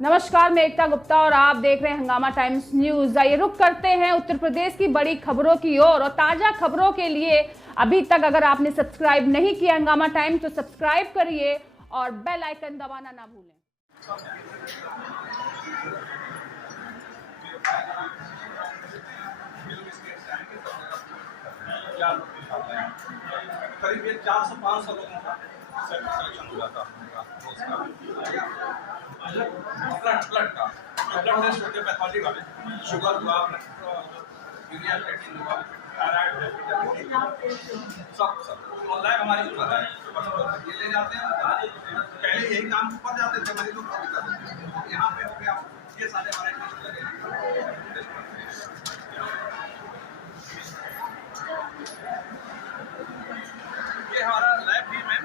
नमस्कार, मैं एकता गुप्ता और आप देख रहे हैं हंगामा टाइम्स न्यूज। आइए रुक करते हैं उत्तर प्रदेश की बड़ी खबरों की ओर और ताजा खबरों के लिए अभी तक अगर आपने सब्सक्राइब नहीं किया हंगामा टाइम्स तो सब्सक्राइब करिए और बेल आइकन दबाना ना भूलें। करीब 400-500 लोगों का सिलेक्शन हुआ था ब्लड टेस्ट होते पैथोलॉजी वाले, शुगर हुआ, यूरिया क्रिएटिनिन हुआ, थायराइड सब लैब हमारी ऊपर है, ये ले जाते हैं। पहले यही काम ऊपर जाते थे मरीजों को, यहाँ पे हो गया ये सारे हमारे टेस्ट लगे। ये हमारा लैब भी मैम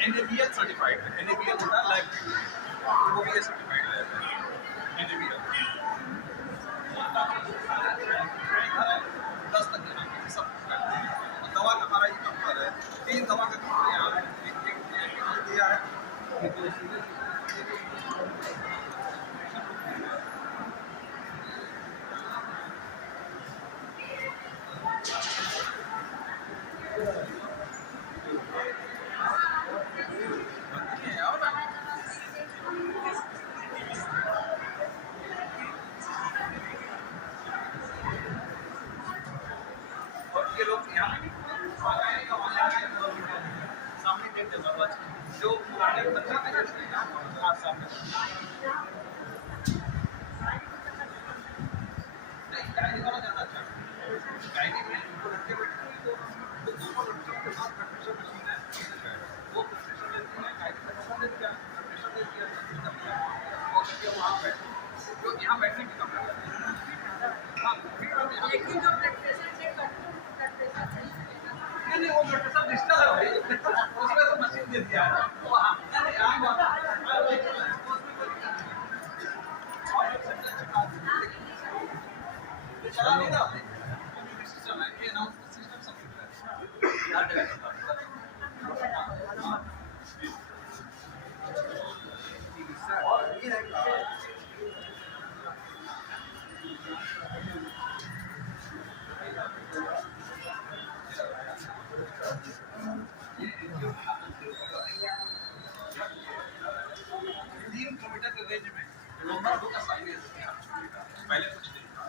NABL सर्टिफाइड है। NABL होता है लैब वो भी सर्टिफाइड है NABL। 10 तक सब दवा का हमारा ये नंबर है, 3 दवा का नंबर यहाँ है, एक दिया है। ये लोग यहाँ सामने टेंट है जो पुराने बच्चे थे सामने नहीं गाड़ी वाला ज़्यादा अच्छा गाड़ी में लड़के बैठे तो दोनों लड़कियों के पास प्रेशर मशीन है, वो प्रेशर लेती है, गाड़ी का प्रेशर लेती है, वो करके वहाँ बैठे तो यहाँ बैठने की कम लगता है। लेकिन जो ब्लड प्रेशर चेक नहीं वो ब्लड प्रेशर डिजिटल है भाई, उसमें तो मशीन दे दिया है। नहीं आम बात चला नहीं ना सिस्टम है, ये अनाउंसमेंट सिस्टम सब है। और ये है रेंज में लोगों का साइज पहले कुछ नहीं था,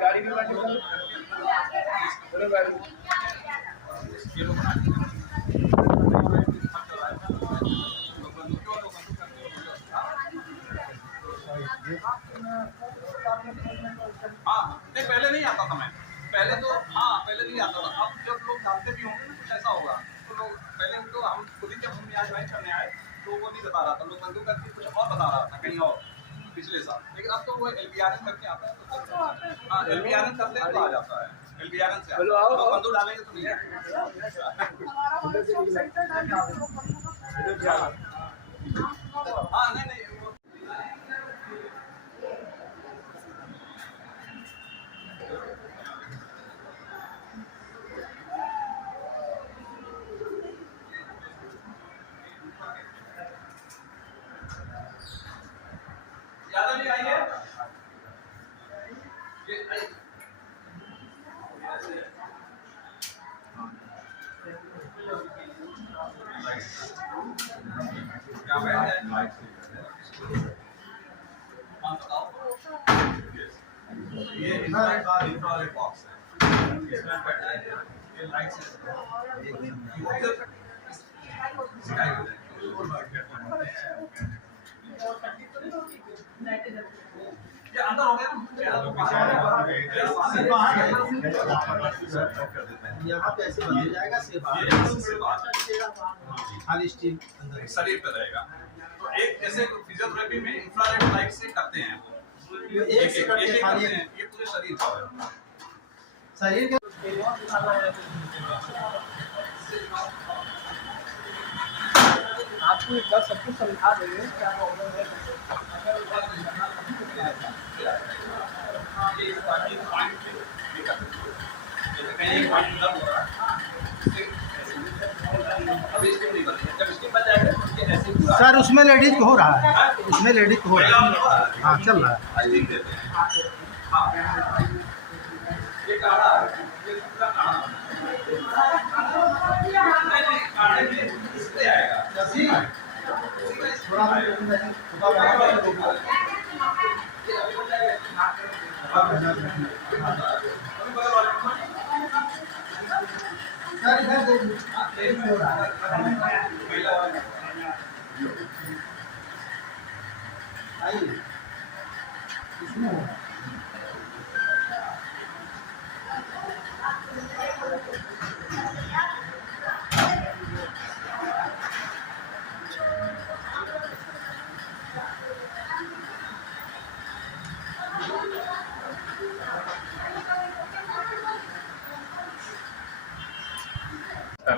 गाड़ी भी ये लोग हाँ नहीं पहले नहीं आता था मैं, पहले तो हाँ पहले नहीं आता था। अब जब लोग जानते भी होंगे कुछ ऐसा होगा तो लोग पहले उनको हम खुद ही जब हम यहाँ ज्वाइन करने आए तो वो नहीं बता रहा था, लोग बंदूक करके कुछ और बता रहा था कहीं और पिछले साल, लेकिन अब तो वो LBRN करके आता है तो हाँ LBRN करते हैं तो आ जाता है, LBRN से तो बंदूक डालेंगे तो नहीं हाँ नहीं ज़्यादा नहीं आइए ये आइए क्या बैठ है हाँ बताओ। ये इंफ्रारेड बॉक्स है, इसमें बैठा है ये लाइट्स है ये अंदर हो गया यहाँ पे ऐसे बन जाएगा खाली स्टील शरीर पे रहेगा। तो एक जैसे फिजियोथेरेपी में इंफ्रारेड लाइट से करते हैं एक ये पूरे शरीर का है शरीर के आपको एक बार सब कुछ समझा देंगे क्या प्रॉब्लम है। अभी इसको नहीं बनेगा, जब इसके बन जाएगा ऐसे ही पूरा सर उसमें लेडीज को हो रहा है, उसमें लेडीज को हो रहा है, हाँ चल रहा है। आई थिंक देते हैं। हाँ ये काढ़ा है, ये पूरा काढ़ा है। नहीं, काढ़े में इससे आएगा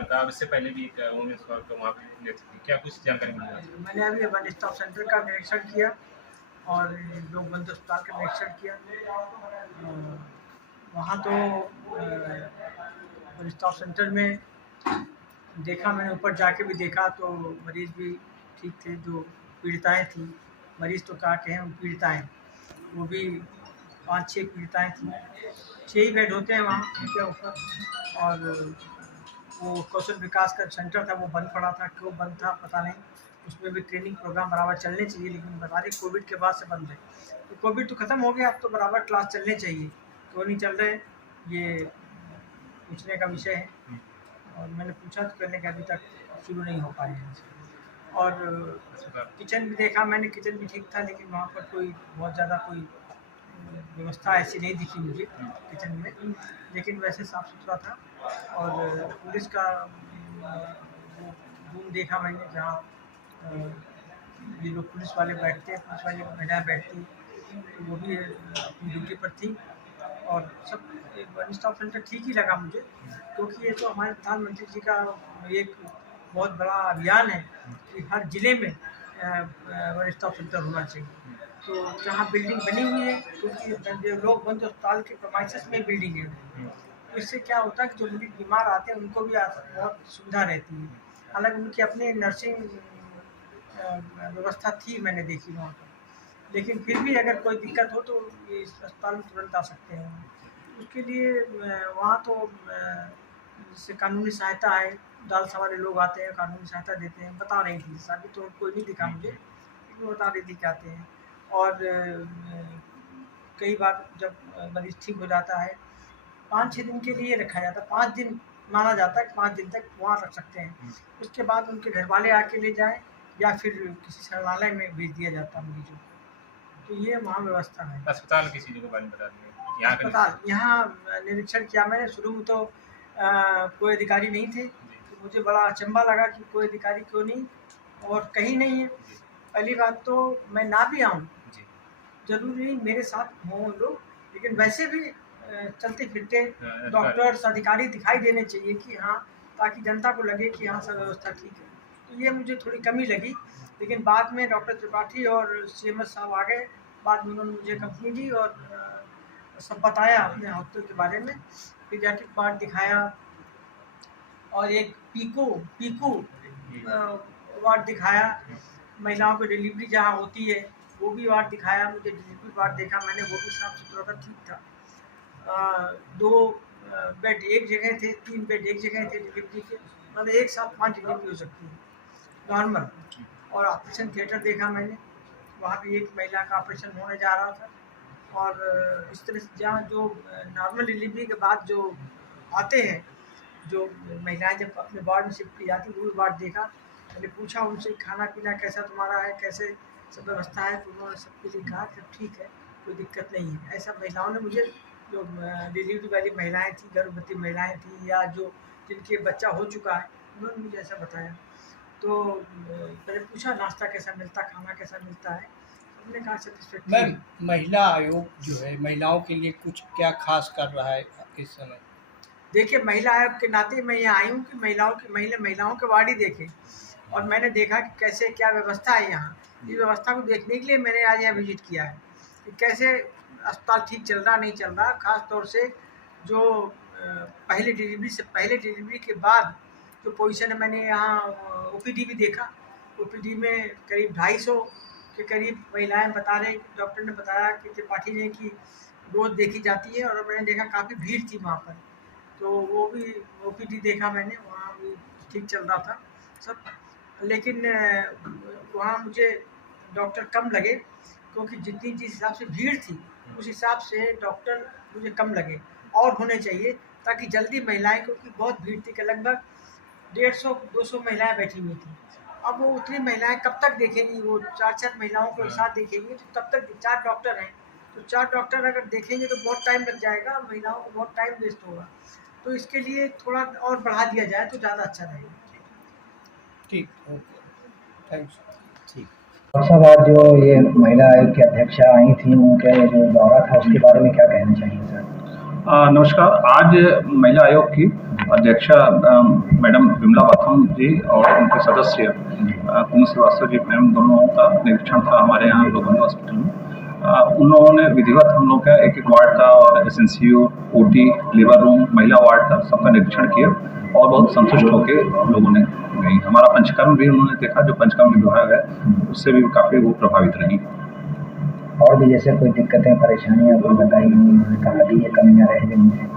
का इससे पहले भी एक वुमेन्स वार्ड वहाँ पे थी, क्या कुछ जानकारी मिली? मैंने अभी वन स्टॉप सेंटर का निरीक्षण किया और लोकबंधु अस्पताल का निरीक्षण किया। वहाँ तो वन स्टॉप सेंटर में देखा, मैंने ऊपर जाके भी देखा तो मरीज़ भी ठीक थे, जो पीड़िताएं थी, मरीज़ तो क्या कहें, पीड़िताएं वो भी 5-6 पीड़िताएं थी। 6 ही बेड होते हैं वहाँ उनके ऊपर। और वो कौशल विकास का सेंटर था, वो बंद पड़ा था, क्यों बंद था पता नहीं। उसमें भी ट्रेनिंग प्रोग्राम बराबर चलने चाहिए, लेकिन बता रही कोविड के बाद से बंद है। तो कोविड तो ख़त्म हो गया, अब तो बराबर क्लास चलने चाहिए, क्यों नहीं चल रहे, ये पूछने का विषय है। और मैंने पूछा तो कहने के अभी तक शुरू नहीं हो पाए हैं। और किचन भी देखा मैंने, किचन भी ठीक था, लेकिन वहाँ पर कोई बहुत ज़्यादा कोई व्यवस्था ऐसी नहीं दिखी मुझे किचन में, लेकिन वैसे साफ़ सुथरा था। और पुलिस का रूम देखा मैंने, जहाँ ये लोग पुलिस वाले बैठते हैं, पुलिस वाली महिलाएं बैठती, तो वो भी अपनी ड्यूटी पर थी। और सब वन स्टॉप सेंटर ठीक ही लगा मुझे, क्योंकि ये तो हमारे प्रधानमंत्री जी का एक बहुत बड़ा अभियान है कि हर ज़िले में वन स्टॉप सेंटर होना चाहिए। तो जहाँ बिल्डिंग बनी हुई है, क्योंकि लोकबंधु अस्पताल के प्रोमाइसेस में बिल्डिंग है, तो इससे क्या होता है कि जो मरीज बीमार आते हैं उनको भी बहुत सुविधा रहती है। हालांकि उनकी अपनी नर्सिंग व्यवस्था थी, मैंने देखी वहाँ पर, लेकिन फिर भी अगर कोई दिक्कत हो तो ये इस अस्पताल में तुरंत आ सकते हैं। उसके लिए वहाँ तो जैसे कानूनी सहायता है, दाल सवारे लोग आते हैं, कानूनी सहायता देते हैं, बता रही थी। अभी तो कोई नहीं दिखा मुझे, लेकिन बता रही थी कि आते हैं। और कई बार जब मरीज़ ठीक हो जाता है, 5-6 दिन के लिए रखा जाता है, 5 दिन माना जाता है कि 5 दिन तक वहाँ रख सकते हैं। उसके बाद उनके घर वाले आके ले जाएँ या फिर किसी शरणालय में भेज दिया जाता है मरीजों को। तो ये वहाँ व्यवस्था है। अस्पताल की चीज़ों के बारे में बता दीजिए। यहाँ अस्पताल यहाँ निरीक्षण किया मैंने, शुरू में तो कोई अधिकारी नहीं थे, तो मुझे बड़ा अचंभा लगा कि कोई अधिकारी क्यों नहीं और कहीं नहीं है। पहली बात तो मैं ना भी आऊँ, जरूरी नहीं मेरे साथ हों लोग, लेकिन वैसे भी चलते फिरते डॉक्टर्स अधिकारी दिखाई देने चाहिए कि हाँ, ताकि जनता को लगे कि हाँ सब व्यवस्था ठीक है। तो ये मुझे थोड़ी कमी लगी, लेकिन बाद में डॉक्टर त्रिपाठी और CMS साहब आ गए, बाद में उन्होंने मुझे कंपनी दी और सब बताया अपने हॉस्पिटल के बारे में, पीडियाट्रिक वार्ड दिखाया और एक पीकू वार्ड दिखाया, महिलाओं की डिलीवरी जहाँ होती है वो भी वार्ड दिखाया मुझे। डिलीवरी वार्ड देखा मैंने, वो भी साफ सुथरा था, ठीक था। 2 बेड एक जगह थे, 3 बेड एक जगह थे डिलीवरी के, मतलब एक साथ 5 डिलीवरी हो सकती है नॉर्मल। और ऑपरेशन थिएटर देखा मैंने, वहाँ भी एक महिला का ऑपरेशन होने जा रहा था। और इस तरह से जहाँ जो नॉर्मल डिलीवरी के बाद जो आते हैं, जो महिलाएं जब अपने वार्ड में शिफ्ट की जाती वो भी वार्ड देखा। मैंने पूछा उनसे खाना पीना कैसा तुम्हारा है, कैसे सब व्यवस्था है, तो उन्होंने सबके लिए कहा कि ठीक है, कोई दिक्कत नहीं है। ऐसा महिलाओं ने मुझे, जो डिलीवरी वाली महिलाएं थी, गर्भवती महिलाएं थी या जो जिनके बच्चा हो चुका है, उन्होंने मुझे ऐसा बताया। तो मैंने पूछा नाश्ता कैसा मिलता, खाना कैसा मिलता है, उन्होंने कहा सेटिस्फैक्ट्री। मैम, महिला आयोग जो है महिलाओं के लिए कुछ क्या खास कर रहा है इस समय? देखिए, महिला आयोग के नाते मैं यहाँ आई हूँ कि महिलाओं के वार्ड ही देखें। और मैंने देखा कि कैसे क्या व्यवस्था है यहाँ। इस व्यवस्था को देखने के लिए मैंने आज यहाँ विजिट किया है कि कैसे अस्पताल ठीक चल रहा नहीं चल रहा। ख़ास तौर से जो पहले डिलीवरी के बाद जो पोजीशन है, मैंने यहाँ OPD भी देखा ओपीडी में करीब 250 के करीब महिलाएं बता रहे, डॉक्टर ने बताया कि त्रिपाठी जी की रोज़ देखी जाती है, और मैंने देखा काफ़ी भीड़ थी वहाँ पर, तो वो भी ओपीडी देखा मैंने, वहाँ भी ठीक चल रहा था सब। लेकिन वहाँ मुझे डॉक्टर कम लगे, क्योंकि जितनी जिस हिसाब से भीड़ थी उस हिसाब से डॉक्टर मुझे कम लगे, और होने चाहिए ताकि जल्दी महिलाएं, क्योंकि बहुत भीड़ थी कि लगभग 150-200 महिलाएं बैठी हुई थी। अब वो उतनी महिलाएं कब तक देखेंगी, वो 4-4 महिलाओं को एक साथ देखेंगी, तो तब तक 4 डॉक्टर हैं, तो 4 डॉक्टर अगर देखेंगे तो बहुत टाइम लग जाएगा, महिलाओं को बहुत टाइम वेस्ट होगा, तो इसके लिए थोड़ा और बढ़ा दिया जाए तो ज़्यादा अच्छा रहेगा। ठीक, ओके, थैंक्स। डॉक्टर साहब, आज जो ये महिला आयोग की अध्यक्षा आई थी, उनका जो दौरा था उसके बारे में क्या कहना चाहिए सर? नमस्कार। आज महिला आयोग की अध्यक्षा मैडम विमला बाथम जी और उनके सदस्य कुमार श्रीवास्तव जी मैम, दोनों का निरीक्षण था हमारे यहाँ लोगों हॉस्पिटल में। उन लोगों ने विधिवत हम लोग का एक वार्ड का और एसएनसीयू, ओटी, लेबर रूम, महिला वार्ड का सबका निरीक्षण किया और बहुत संतुष्ट होकर लोगों ने गई। हमारा पंचकर्म भी उन्होंने देखा, जो पंचकर्म विभाग है उससे भी काफ़ी वो प्रभावित रही। और भी जैसे कोई दिक्कतें, परेशानियाँ कोई बताई, उन्होंने कहा कि ये कमियाँ रह गई हैं?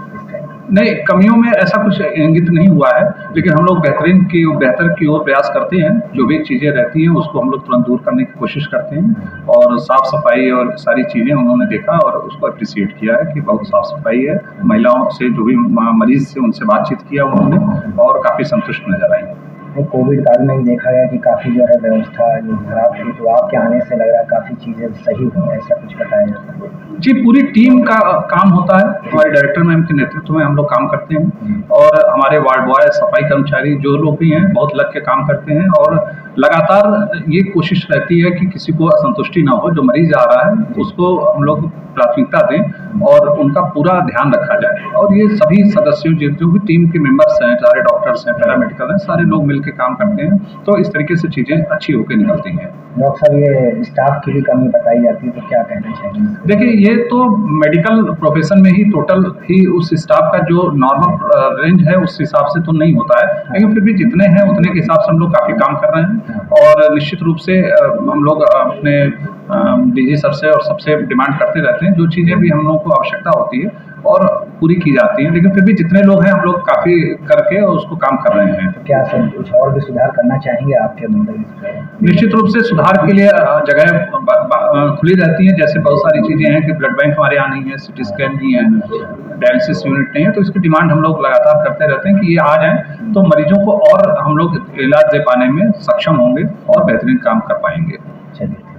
नहीं, कमियों में ऐसा कुछ इंगित नहीं हुआ है, लेकिन हम लोग बेहतर की ओर प्रयास करते हैं। जो भी चीज़ें रहती हैं उसको हम लोग तुरंत दूर करने की कोशिश करते हैं, और साफ़ सफाई और सारी चीज़ें उन्होंने देखा और उसको अप्रिशिएट किया है कि बहुत साफ़ सफाई है। महिलाओं से जो भी मरीज से उनसे बातचीत किया उन्होंने, और काफ़ी संतुष्ट नजर आई। कोविड काल में भी देखा गया कि काफ़ी जो है व्यवस्था जो खराब थी, तो आपके आने से लग रहा है काफ़ी चीज़ें सही हुई, ऐसा कुछ बताया जाता है? जी, पूरी टीम का काम होता है। हमारे डायरेक्टर मैम के नेतृत्व में हम लोग काम करते हैं, और हमारे वार्ड बॉय, सफाई कर्मचारी जो लोग भी हैं बहुत लग के काम करते हैं, और लगातार ये कोशिश रहती है कि किसी को असंतुष्टि ना हो। जो मरीज आ रहा है उसको हम लोग प्राथमिकता दें और उनका पूरा ध्यान रखा जाए। और ये सभी सदस्यों जो भी टीम के मेंबर्स हैं, सारे डॉक्टर्स हैं, पैरामेडिकल हैं, सारे लोग मिलकर काम करते हैं, तो इस तरीके से चीज़ें अच्छी होकर निकलती हैं। डॉक्टर साहब, ये स्टाफ की भी कमी बताई जाती है, तो क्या कहना चाहिए? देखिए, ये तो मेडिकल प्रोफेशन में ही टोटल ही उस स्टाफ का जो नॉर्मल रेंज है उस हिसाब से तो नहीं होता है, लेकिन फिर भी जितने हैं उतने के हिसाब से हम लोग काफ़ी काम कर रहे हैं। और निश्चित रूप से हम लोग अपने डीजी सर से और सबसे डिमांड करते रहते हैं, जो चीज़ें भी हम लोगों को आवश्यकता होती है और पूरी की जाती हैं, लेकिन फिर भी जितने लोग हैं हम लोग काफ़ी करके उसको काम कर रहे हैं। तो क्या सर कुछ और भी सुधार करना चाहेंगे आपके मतलब? निश्चित रूप से सुधार के लिए जगह खुली रहती हैं। जैसे बहुत सारी चीज़ें हैं कि ब्लड बैंक हमारे यहाँ नहीं है, सिटी स्कैन नहीं है, डायलिसिस यूनिट नहीं है, तो इसकी डिमांड हम लोग लगातार करते रहते हैं कि ये आ जाएं तो मरीजों को और हम लोग इलाज दे पाने में सक्षम होंगे और बेहतरीन काम कर पाएंगे। चलिए।